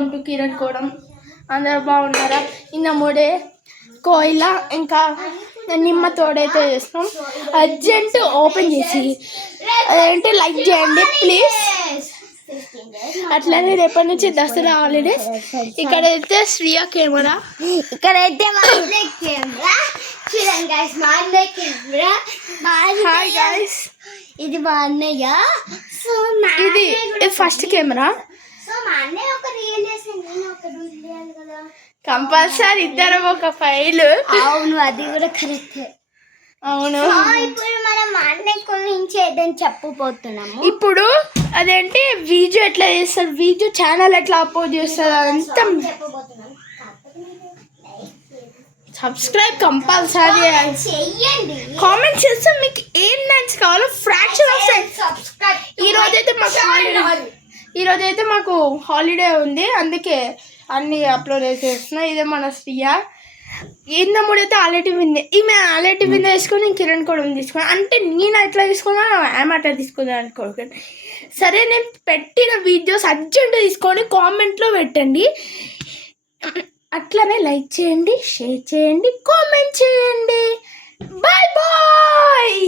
Welcome to Kiran Kodam. అందరు బాగున్నారా? ఇన్నముడే కోయిల ఇంకా నిమ్మ తోడైతే చేస్తాం. అర్జెంట్ ఓపెన్ చేసి అదేంటి లైక్ చేయండి ప్లీజ్. అట్లనే రేపటి నుంచి దసరా హాలిడేస్. ఇక్కడైతే శ్రియా కెమెరా, ఇక్కడైతే హాయ్ గైస్, ఇది మా అన్నయ్య. సో ఇది ఫస్ట్ కెమెరా. సో మా అన్నయ్య ఒక రీల్ చేసింది, నేను ఒక రీల్ చేయాలి కదా. కంపల్సరీ ఇద్దరం ఒక ఫైల్. అవును, అది కూడా కరెక్ట్. అవును, ఇప్పుడు మనం మా అన్నయ్య గురించి ఏదైనా చెప్పబోతున్నాము. ఇప్పుడు అదేంటి వీడియో ఎట్లా చేస్తారు, వీడియో ఛానల్ ఎట్లా అప్లోడ్ చేస్తారు అంతా చెప్పబోతున్నాం. సబ్స్క్రైబ్ కంపల్సరీ చెయ్యండి. కామెంట్ చేస్తే మీకు ఏం డాన్స్ కావాలో ఫ్రాక్షన్ ఆఫ్ సబ్స్క్రైబ్. ఈరోజైతే మాకు హాలిడే ఉంది, అందుకే అన్ని అప్లోడ్ చేసేస్తున్నా. ఇదే మన శ్రియా. ఇందముడైతే ఆలెటి విందే, ఈమె ఆలెటి విందే తీసుకొని నేను కిరణ్ కూడా తీసుకున్నాను. అంటే నేను ఎట్లా తీసుకున్నాను ఆమె అట్లా తీసుకున్నాను అనుకోకండి. సరే, నేను పెట్టిన వీడియోస్ అర్జెంట్ తీసుకొని కామెంట్లో పెట్టండి. అట్లనే లైక్ చేయండి, షేర్ చేయండి, కామెంట్ చేయండి. Bye bye.